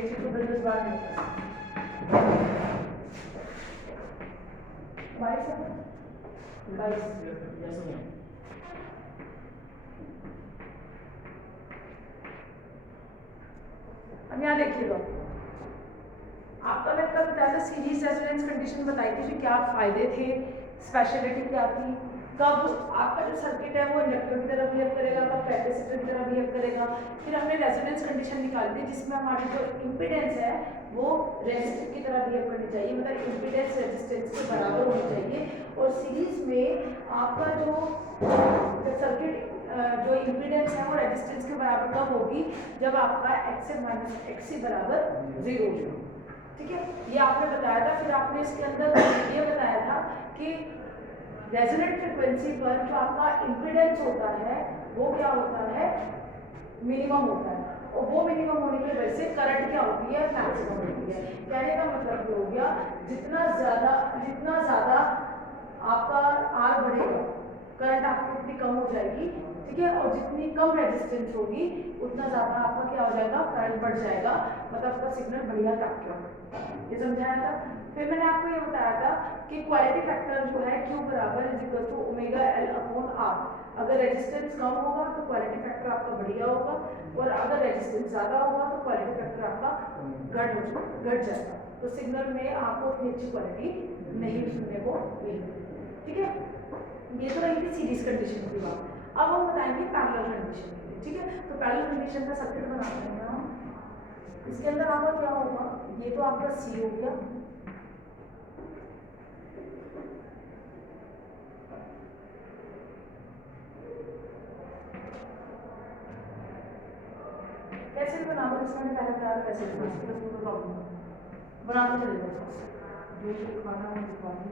एक चीज को 10 बार नहीं होता। बाईस अब यहाँ देखिएगा, आपका मैं कल बताया था सीरीज रेजोनेंस कंडीशन बताई थी, जो क्या फायदे थे, स्पेशलिटी क्या थी, कब आपका जो सर्किट है वो इंडक्टर की तरह बिहेव करेगा, कब कैपेसिटर की तरह बिहेव करेगा। फिर हमने रेजोनेंस कंडीशन निकाली थी जिसमें हमारी जो इम्पीडेंस है वो रेजिस्टिव की तरह बिहेव करनी चाहिए, मतलब इम्पीडेंस रेजिस्टेंस के बराबर होनी चाहिए। और सीरीज में आपका जो सर्किट जो इम्पीडेंस है वो रेजिस्टेंस के बराबर कब होगी, जब आपका XL माइनस XC बराबर 0 होगा। ठीक है, ये आपने बताया था। फिर आपने इसके अंदर ये बताया था कि रेजोनेंट फ्रिक्वेंसी पर जो आपका इम्पीडेंस होता है वो क्या होता है, मिनिमम होता है, और वो मिनिमम होने की वजह से करंट क्या होती है, मैक्सिमम होती है। कहने का मतलब ये हो गया, जितना ज़्यादा आपका आर बढ़ेगा, करंट आपकी उतनी कम हो जाएगी। ठीक है, और जितनी कम रेजिस्टेंस होगी उतना ज़्यादा आपका क्या हो जाएगा, करंट बढ़ जाएगा, मतलब आपका सिग्नल बढ़िया कैप्चर होगा। ये समझाया था। फिर मैंने आपको ये बताया था कि क्वालिटी फैक्टर जो है Q बराबर is equal to omega L upon R। अगर रेजिस्टेंस कम होगा तो क्वालिटी फैक्टर आपका बढ़िया होगा, और अगर रेजिस्टेंस ज़्यादा होगा तो क्वालिटी फैक्टर आपका घट जाएगा। तो सिग्नल में आपको उतनी अच्छी क्वालिटी नहीं सुनने को मिलेगी। ठीक है, ये तो रही थी सीरीज कंडीशन की बात। अब हम बताएंगे पैरेलल कंडीशन के लिए। ठीक है, तो पैरेलल कंडीशन का सर्किट बनाते हैं हम। इसके अंदर आपका क्या होगा, ये तो आपका C हो गया, कैसे भी बना दो, इसमें पहले बता दो कैसे प्रॉब्लम बनाते चले जाओ। जो खाना है दिखा दूँ।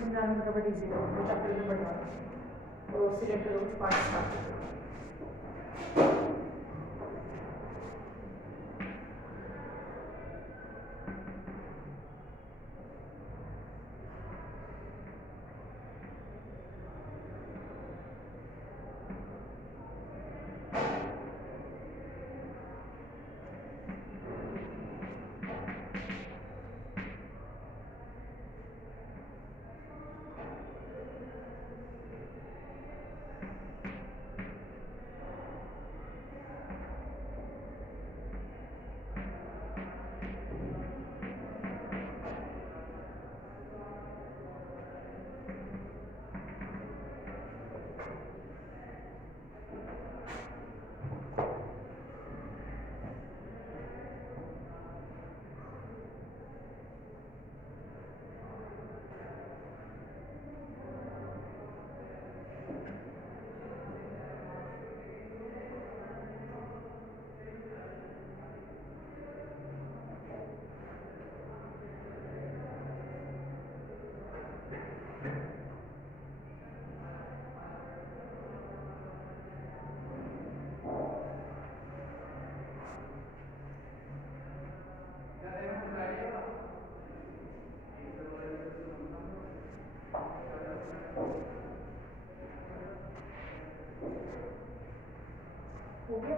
समझाने में बड़ी इजी है, वो चैप्टर में बढ़िया और सिलेक्ट पार्ट। हो गया।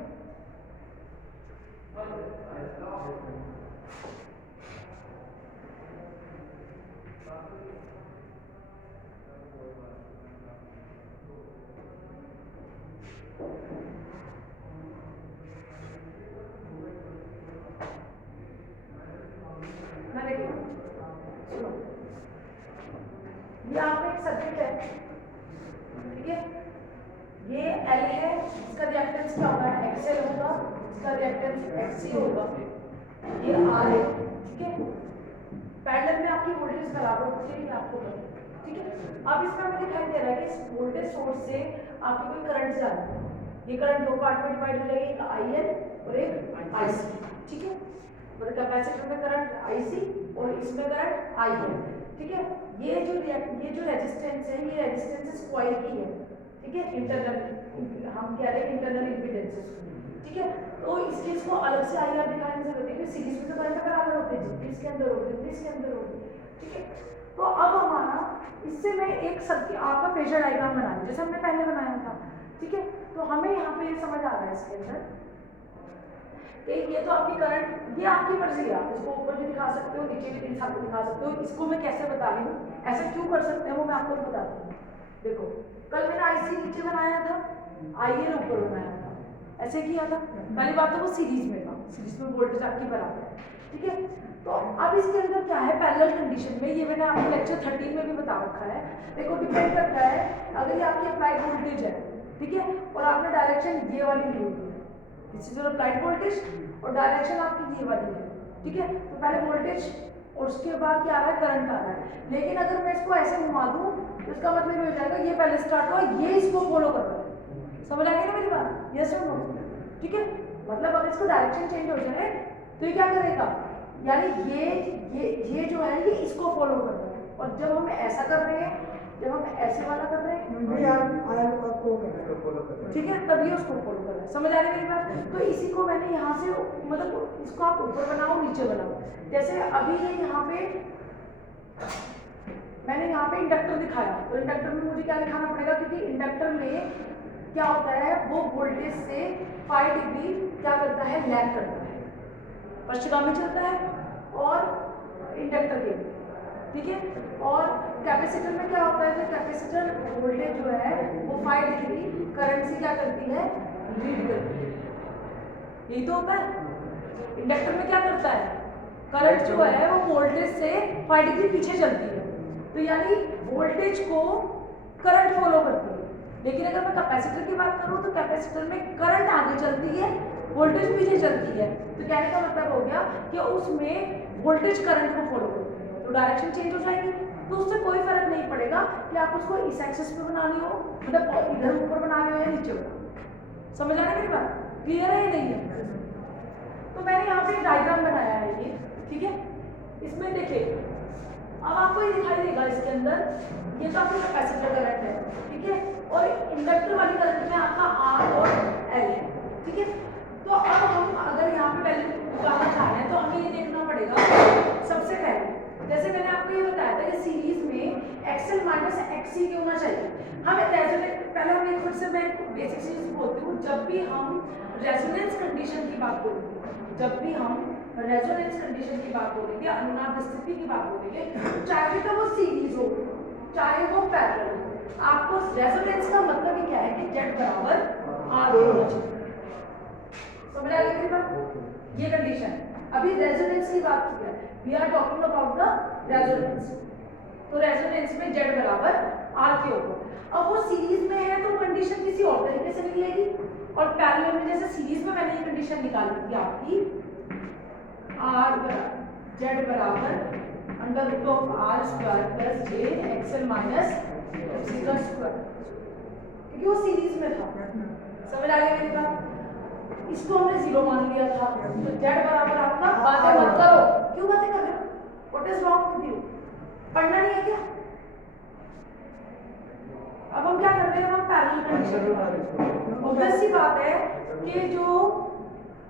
मैं देखो, सुनो, ये आपका एक सर्किट है। ठीक है, ये L है, इसका रिएक्टेंस क्या होगा, XL होगा, इसका रिएक्टेंस XC होगा, ये R है। ठीक है, पैरेलल में आपकी वोल्टेज बराबर होती है, आपको पता है। ठीक है, अब इसमें हमें दिखाई दे रहा है कि इस वोल्टेज सोर्स से आपकी कोई करंट जा रही है। ये करंट दो पार्ट में डिवाइड हो जाएगी, एक IL और एक IC। ठीक है, मतलब कैपेसिटर में करंट IC और इसमें करंट I है। ठीक है। ये जो रेजिस्टेंस है, ये रेजिस्टेंस कॉइल की है, ठीक है, इंटरनल, हम कह रहे हैं इंटरनल इम्पीडेंसेस, ठीक है। तो इस चीज़ को अलग से IR दिखाने की जरूरत है कि सीरीज में तो करंट बराबर होते हैं, जितनी इसके अंदर होती है उतनी इसके अंदर होती है, ठीक है। तो अब हमारा इससे मैं एक सर्किट आपका फेजर डायग्राम बना लूँ जैसे हमने पहले बनाया था, ठीक है। तो हमें यहाँ पे ये समझ आ रहा है इसके अंदर कि ये तो आपकी करंट, ये आपकी मर्जी है, आप इसको ऊपर भी दिखा सकते हो, नीचे भी दिखा सकते हो। इसको मैं कैसे बता रही हूँ, ऐसा क्यों कर सकते हैं वो मैं आपको बताती हूँ। देखो कल मैंने IC नीचे बनाया था, IL ऊपर बनाया था, ऐसे किया था। पहली बात तो वो सीरीज में था, सीरीज में वोल्टेज आपकी बराबर है, ठीक है। तो अब इसके अंदर क्या है, पैरेलल कंडीशन में, ये मैंने आपको लेक्चर 13 में भी बता रखा है। देखो डिपेंड करता है, अगर ये आपकी अप्लाइड वोल्टेज है, ठीक है, और आपने डायरेक्शन ये वाली ली हुई है, this is your applied voltage, और डायरेक्शन आपकी ये वाली है, ठीक है। तो पहले वोल्टेज और उसके बाद क्या आ रहा है, करंट आ रहा है। लेकिन अगर मैं इसको ऐसे घुमा दूं तो इसका मतलब ये हो जाएगा, ये पहले स्टार्ट हुआ, ये इसको फॉलो कर रहा है। समझ आ गई ना मेरी बात, यस और नो, ठीक है। मतलब अगर इसको डायरेक्शन चेंज हो जाए तो ये क्या करेगा, यानी ये जो है ये इसको फॉलो कर रहा है, और जब हम ऐसा कर रहे हैं, जब हम ऐसे वाला कर रहे हैं, ठीक है, तब ये उसको फॉलो कर रहा है। समझ आ रही मेरी बात। तो इसी को मैंने यहाँ से, मतलब इसको आप ऊपर बनाओ नीचे बनाओ, जैसे अभी ये यहाँ पे मैंने यहाँ पे इंडक्टर दिखाया, तो इंडक्टर में मुझे क्या दिखाना पड़ेगा, क्योंकि इंडक्टर में क्या होता है, वो वोल्टेज से 5 डिग्री क्या करता है, लैग करता है, पश्चिगामी चलता है, और इंडक्टर के, ठीक है। और कैपेसिटर में क्या होता है, तो कैपेसिटर वोल्टेज जो है वो 5 डिग्री करंट से क्या करती है, लीड करती है, यही तो होता है। इंडक्टर में क्या करता है, करंट जो है वो वोल्टेज से 5 डिग्री पीछे चलती है, तो यानी वोल्टेज को करंट फॉलो करती है। लेकिन अगर मैं कैपेसिटर की बात करूं तो कैपेसिटर में करंट आगे चलती है, वोल्टेज पीछे चलती है। तो कहने का मतलब हो गया कि उसमें वोल्टेज करंट को फॉलो करती है, तो डायरेक्शन चेंज हो जाएगी। तो उससे कोई फर्क नहीं पड़ेगा कि आप उसको इस एक्सिस पे बनानी हो, मतलब इधर ऊपर बनाने हो या नीचे बनाओ। समझ आ रहा है मेरी बात, क्लियर है या नहीं है। तो मैंने यहाँ पे डायग्राम बनाया है ये, ठीक है। इसमें देखिए अब आपको ये दिखाई देगा, इसके अंदर ये तो आपका कैपेसिटर करंट है, ठीक है, और इंडक्टर वाली करंट में आपका R और L है, ठीक है। तो अब हम अगर यहाँ पे वैल्यू निकालना चाह रहे हैं तो हमें ये देखना पड़ेगा, सबसे पहले जैसे मैंने आपको ये बताया था कि सीरीज में XL माइनस XC क्यों होना चाहिए। हमें रेजोनेंस, पहले हम एक फिर से मैं बेसिक चीज बोलती हूँ, जब भी हम रेजोनेंस कंडीशन की बात करेंगे, जब भी हम रेजोनेंस कंडीशन की बात बोलेंगे, अनुनाद स्थिति की बात बोलेंगे, चाहे तो वो सीरीज हो चाहे वो पैरेलल हो, आपको रेजोनेंस का मतलब ही क्या है कि Z बराबर R होना चाहिए। समझ आ गई मेरी बात, ये कंडीशन है। अभी रेजोनेंस की बात की है, we are talking about the resonance, तो रेजोनेंस में Z बराबर R के होगा। अब वो सीरीज में है तो कंडीशन किसी और तरीके से निकलेगी, और पैरेलल में जैसे सीरीज में मैंने ये कंडीशन निकाली थी आपकी, Z बराबर under root of R square plus J XL minus XC का स्क्वायर, क्योंकि वो सीरीज में था। समझ आ गया मेरी बात, इसको हमने 0 मान लिया था, तो Z बराबर आपका, बातें मत करो, क्यों बातें कर रहे हो, what is wrong with you, पढ़ना नहीं है क्या। अब हम क्या कर रहे हैं, हम पैरेलल कंडीशन, ऑब्वियस सी बात है कि जो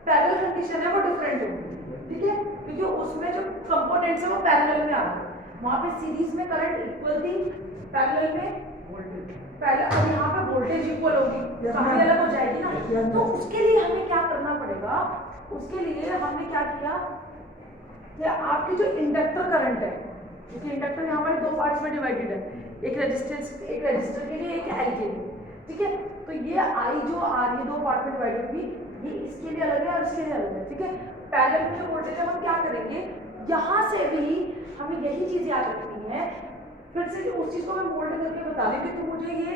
पैरेलल कंडीशन है वो डिफरेंट होगी, ठीक है, क्योंकि उसमें जो कंपोनेंट्स है वो पैरेलल में आ रहे हैं। वहां पे सीरीज में करंट इक्वल थी, पैरेलल में पहले, अब यहाँ पे वोल्टेज इक्वल होगी, कहानी अलग हो जाएगी ना। तो उसके लिए हमें क्या करना पड़ेगा, उसके लिए हमने क्या किया कि आपकी जो इंडक्टर करंट है, क्योंकि इंडक्टर यहाँ हमारे 2 पार्ट्स में डिवाइडेड है, एक रेजिस्टेंस, एक रजिस्टर के लिए, एक L के लिए, ठीक है। तो ये I जो आ रही है 2 पार्ट में डिवाइड होगी, ये इसके लिए अलग है और इसके लिए अलग है, ठीक है। पैरेलल में जो वोल्टेज है हम क्या करेंगे, यहाँ से भी हमें यही चीज याद रखनी है, फिर से उस चीज को मैं मोल्ड करके बता देती, तो मुझे ये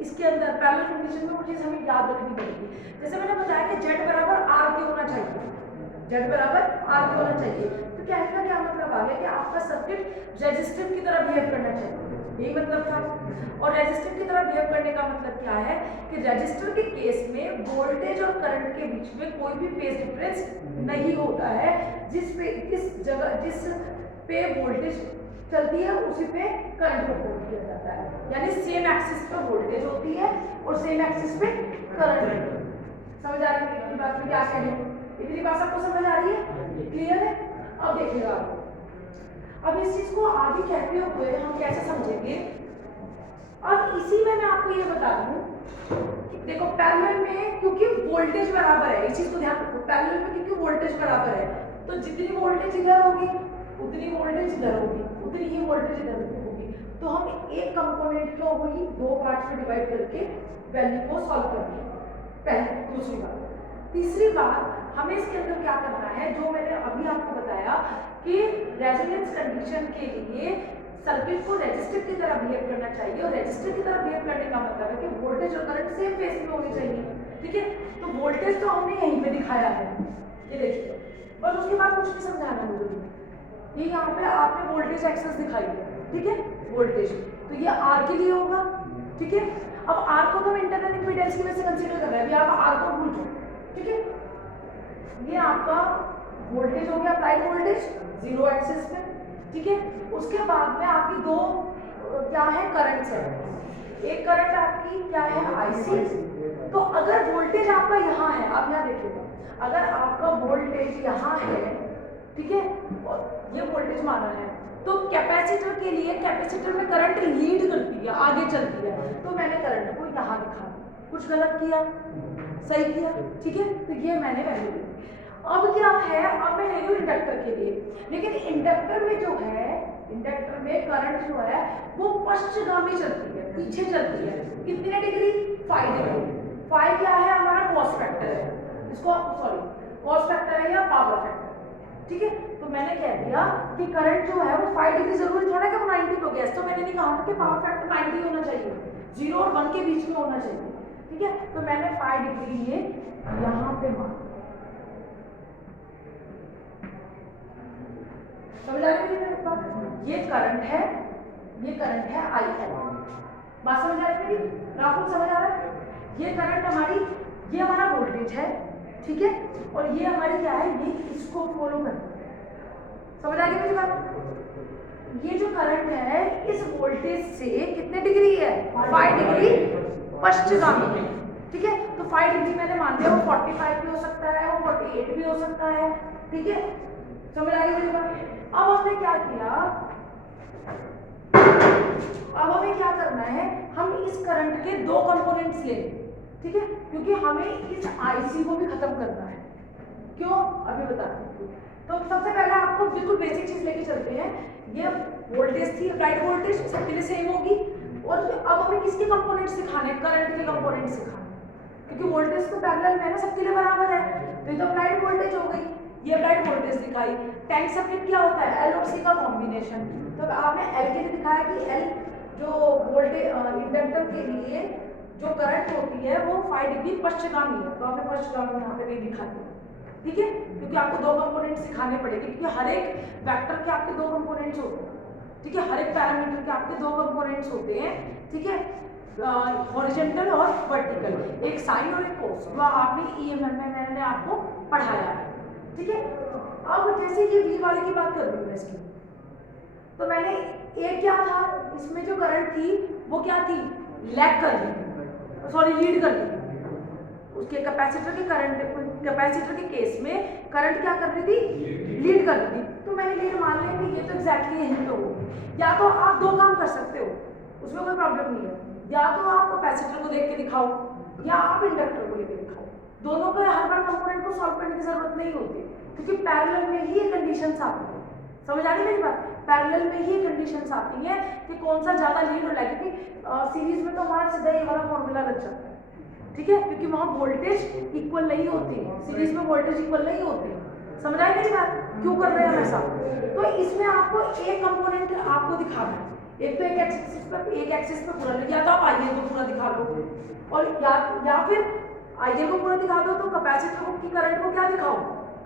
इसके अंदर पैरेलल कंडीशन में वो चीज हमें याद रखनी पड़ेगी। जैसे मैंने बताया कि Z बराबर R के होना चाहिए, Z बराबर R के होना चाहिए, तो कहने का क्या मतलब आ गया कि आपका सर्किट रेजिस्टिव की तरह बिहेव करना चाहिए, यही मतलब था। और रेजिस्टिव की तरह बिहेव करने का मतलब क्या है कि रेजिस्टर के केस में वोल्टेज और करंट के बीच में कोई भी फेज डिफरेंस नहीं होता है, जिस पे वोल्टेज चलती है उसी पे करंट को फोल्ड किया जाता है, यानी सेम एक्सिस पर वोल्टेज होती है और सेम एक्सिस पे करंट। समझ आ रही है बात में क्या कह रही हूँ? मेरी बात आपको समझ आ रही है? क्लियर है? अब देखिएगा अब इस चीज को आगे कहते हुए हम कैसे समझेंगे। अब इसी में मैं आपको ये बता दूं कि देखो पैरेलल में क्योंकि वोल्टेज बराबर है, इस चीज को ध्यान रखो, पैरेलल में क्योंकि वोल्टेज बराबर है तो जितनी वोल्टेज इधर होगी उतनी वोल्टेज इधर होगी, उतनी ही वोल्टेज इधर होगी। तो हम एक कंपोनेंट को ही दो पार्ट्स में डिवाइड करके वैल्यू को सॉल्व करेंगे। पहली दूसरी बात, तीसरी बात हमें इसके अंदर क्या करना है, जो मैंने अभी आपको बताया कि रेजोनेंस कंडीशन के लिए सर्किट को रेजिस्टर की तरह बिहेव करना चाहिए और रेजिस्टर की तरह बिहेव करने का मतलब है कि वोल्टेज और करंट सेम फेज में होनी चाहिए। ठीक है, तो वोल्टेज तो हमने यहीं पे दिखाया है, ये देखिए, और उसके बाद कुछ नहीं समझाना मुझे। ये यहाँ पे आपने वोल्टेज एक्सेस दिखाई है, ठीक है, वोल्टेज तो ये आर के लिए होगा। ठीक है, अब आर को तो हम इंटरनल इम्पीडेंस की वजह से कंसीडर कर रहे हैं, अभी आप आर को भूल जाओ। ठीक है, ये आपका वोल्टेज हो गया, अप्लाइड वोल्टेज जीरो एक्सिस पे। ठीक है, उसके बाद में आपकी दो क्या है करंट्स है, एक करंट आपकी क्या है आईसी। तो अगर वोल्टेज आपका यहाँ है, आप यहाँ देखिएगा, अगर आपका वोल्टेज यहाँ है, ठीक है, और ये वोल्टेज माना है, तो कैपेसिटर के लिए कैपेसिटर में करंट लीड करती है, आगे चलती है। तो मैंने करंट को यहाँ लिखा, कुछ गलत किया, सही किया। ठीक है, तो ये मैंने वैल्यू दी। अब क्या है, अब मैं ले लूँ इंडक्टर के लिए, लेकिन इंडक्टर में जो है, इंडक्टर में करंट जो है वो पश्चगामी चलती है, पीछे चलती है। कितने डिग्री? 5 डिग्री। 5 क्या है हमारा कॉस फैक्टर है, इसको सॉरी कॉस फैक्टर है या पावर फैक्टर। ठीक है, तो मैंने कह दिया कि करंट जो है वो 5 डिग्री, जरूरी थोड़ा कि वो 90 हो गया, तो मैंने नहीं कहा कि पावर फैक्टर 90 होना चाहिए, 0 और 1 के बीच में होना चाहिए। ठीक है, तो मैंने 5 डिग्री ये यहाँ पे माना। समझ आ रही है बात? ये करंट है, ये करंट है आई एल। बात समझ आ रही है? राहुल समझ आ रहा है? ये करंट हमारी, ये हमारा वोल्टेज है, ठीक है, और ये हमारी क्या है, ये इसको फॉलो करती है। समझ आ गई मेरी बात? ये जो करंट है इस वोल्टेज से कितने डिग्री है? 5 डिग्री पश्चगामी है। ठीक है, तो 5 डिग्री मैंने मान लिया, वो 45 भी हो सकता है, वो 48 भी हो सकता है। ठीक है, समझ आ गई मेरी बात? अब हमने क्या किया, अब हमें क्या करना है, हम इस करंट के दो कंपोनेंट्स ले, ठीक है, क्योंकि हमें इस आईसी को भी खत्म करना है। क्यों, अभी बताती हूँ। तो सबसे पहले आपको बिल्कुल बेसिक चीज लेके चलते हैं। ये वोल्टेज थी, अप्लाइड वोल्टेज सबके लिए सेम होगी, और अब हमें किसके कंपोनेंट्स दिखाने, करंट के कंपोनेंट्स दिखाने, क्योंकि वोल्टेज तो पैरेलल में ना, सबके लिए बराबर है। तो ये तो अप्लाइड वोल्टेज हो गई, ये अप्लाइड वोल्टेज दिखाई। टैंक सर्किट क्या होता है, एल और सी का कॉम्बिनेशन। तो आपने एल के लिए दिखाया कि एल जो वोल्टेज इंडक्टर के लिए जो करंट होती है वो 5 डिग्री पश्चगामी है, तो आपने पश्चगामी यहाँ पे नहीं दिखा दिया। ठीक है, क्योंकि आपको दो कंपोनेंट्स सिखाने पड़ेंगे, क्योंकि हर एक वेक्टर के आपके दो कंपोनेंट्स होते हैं। ठीक है, हर एक पैरामीटर के आपके दो कंपोनेंट्स होते हैं। ठीक है, हॉरिजॉन्टल और वर्टिकल, एक साइन और एक कोस, जो आपने ईएमएफ में मैंने आपको पढ़ाया है। ठीक है, अब जैसे ये वी वाले की बात कर रही हूँ इसकी, तो मैंने एक क्या था, इसमें जो करंट थी वो क्या थी, लैग कर रही थी, सॉरी लीड कर रही थी। उसके कैपेसिटर के करंट, कैपेसिटर के केस में करंट क्या कर रही थी, लीड कर रही थी। तो मैंने लीड मान लिया कि ये तो एग्जैक्टली यही तो हो। या तो आप दो काम कर सकते हो, उसमें कोई प्रॉब्लम नहीं है, या तो आप कैपेसिटर को देख के दिखाओ या आप इंडक्टर को लेके दिखाओ। दोनों को हर बार कंपोनेंट को सॉल्व करने की जरूरत नहीं होती, क्योंकि पैरेलल में ही ये कंडीशंस आती है। समझ आ रही मेरी बात? पैरेलल में ही कंडीशंस आती हैं कि कौन सा ज्यादा लीड हो लगे, क्योंकि सीरीज में तो हमारा सीधा ये वाला फॉर्मूला लग जाता है। ठीक है, क्योंकि वहाँ वोल्टेज इक्वल नहीं होती, सीरीज में वोल्टेज इक्वल नहीं होती। समझ आई मेरी बात? क्यों कर रहे हैं हमेशा? तो इसमें आपको एक कंपोनेंट आपको दिखाना है, एक तो एक एक्सिस पर, एक एक्सिस पर पूरा, या तो आप आईएल को पूरा दिखा लो, और या फिर आईएल को पूरा दिखा दो, तो कैपेसिटर की करंट को क्या दिखाओ,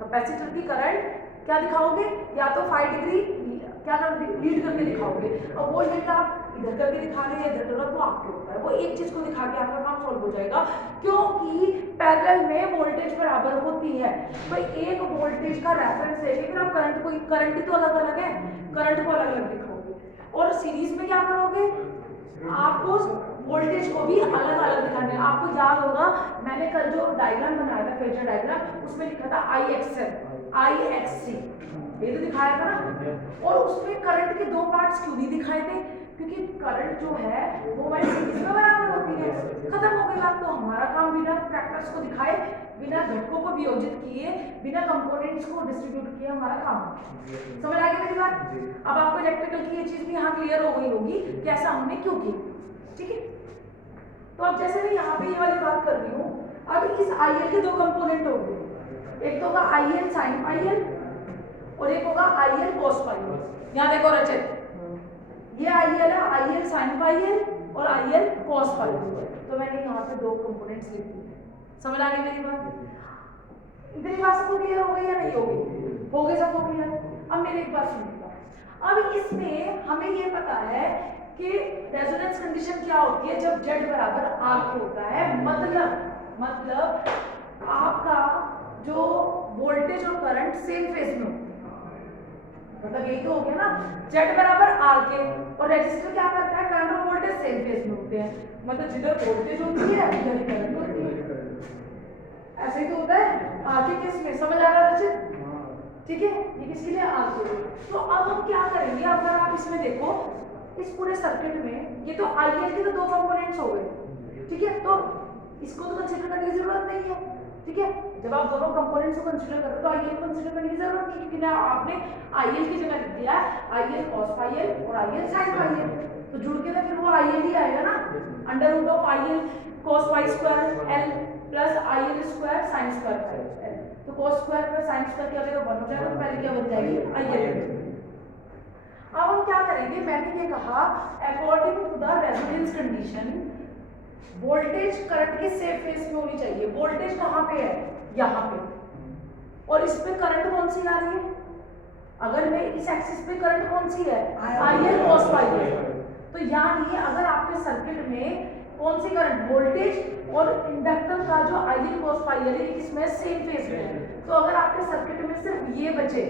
कैपेसिटर की करंट क्या दिखाओगे, या तो 5 डिग्री क्या लीड करके दिखाओगे। अब वो लीड आप इधर करके दिखा रहे हैं, इधर करके, वो आपके ऊपर है, वो एक चीज को दिखा के आपका काम सॉल्व हो जाएगा, क्योंकि पैरेलल में वोल्टेज बराबर होती है। तो एक वोल्टेज का रेफरेंस लेके फिर आप करंट को, करंट तो अलग अलग है, करंट को अलग अलग दिखाओगे। और सीरीज में क्या करोगे, आपको वोल्टेज को भी अलग अलग दिखाना है। आपको याद होगा मैंने कल जो डायग्राम बनाया था, फेजर डायग्राम, उसमें लिखा था IXL IXC, ये तो दिखाया था ना। और उसमें करंट के दो पार्ट्स क्यों नहीं दिखाए थे, क्योंकि करंट जो है वो हमारी सीरीज में बराबर होती है। खत्म हो गई बात। तो हमारा काम बिना फैक्टर्स को दिखाए, बिना घटकों को वियोजित किए, बिना कंपोनेंट्स को डिस्ट्रीब्यूट किए हमारा काम है। समझ आ गई मेरी बात। अब आपको इलेक्ट्रिकल की ये चीज भी यहाँ क्लियर हो गई होगी कि ऐसा हमने क्यों की, ठीक है। तो अब जैसे मैं यहाँ पे ये वाली बात कर रही हूँ, अब इस IL के दो कंपोनेंट हो गए, एक तो होगा IL sin फाइल और एक होगा IL cos फाइल। यहाँ देखो रचित, ये IL है, IL sin फाइल और IL cos फाइल। तो मैंने यहाँ पे दो कंपोनेंट्स लिख दिए। समझ आ गई मेरी बात। मेरी बात सबको क्लियर हो गई या नहीं हो गई? हो गई सबको क्लियर। अब मेरी एक बात सुनिएगा, अब इसमें हमें ये पता है कि रेजोनेंस कंडीशन क्या होती है जब Z बराबर R के होता है। मतलब आपका जो वोल्टेज और करंट सेम फेज में होते हैं, मतलब यही तो हो गया ना, Z बराबर R के, और रेजिस्टर क्या करता है, करंट और वोल्टेज सेम फेज में होते हैं, मतलब जिधर वोल्टेज होती है उधर करंट होती है। ऐसे ही तो होता है R के केस में। समझ आ रहा है बच्चे? ठीक है, ये किसके लिए, R के लिए। तो अब हम क्या करेंगे, अगर आप इसमें देखो इस पूरे सर्किट में ये तो IL के तो दो कंपोनेंट्स हो गए, ठीक है, तो इसको तो कंसीडर करने की जरूरत नहीं है, ठीक है। जब आप दोनों कंपोनेंट्स को कंसीडर कर रहे हो तो IL को कंसीडर करने की जरूरत नहीं, क्योंकि ना आपने IL की जगह लिख दिया IL cos फाइल और IL sin फाइल, तो जुड़ के तो फिर वो IL ही आएगा ना, under root of IL cos फाइल square L plus IL square sin square L। तो cos square plus sin square क्या हो जाएगा, 1 हो जाएगा, तो पहले क्या बन जाएगी, IL। अब हम क्या करेंगे, मैंने ये कहा according to the resonance condition voltage current के सेम फेज में होनी चाहिए। वोल्टेज कहाँ पे है, यहाँ पे, और इसमें करंट कौन सी आ रही है, अगर मैं इस एक्सिस पे करंट कौन सी है, IL cos फाइल। तो यानी अगर आपके सर्किट में कौन सी करंट, वोल्टेज और इंडक्टर का जो IL cos फाइल है इसमें सेम फेज में है, तो अगर आपके सर्किट में सिर्फ ये बचे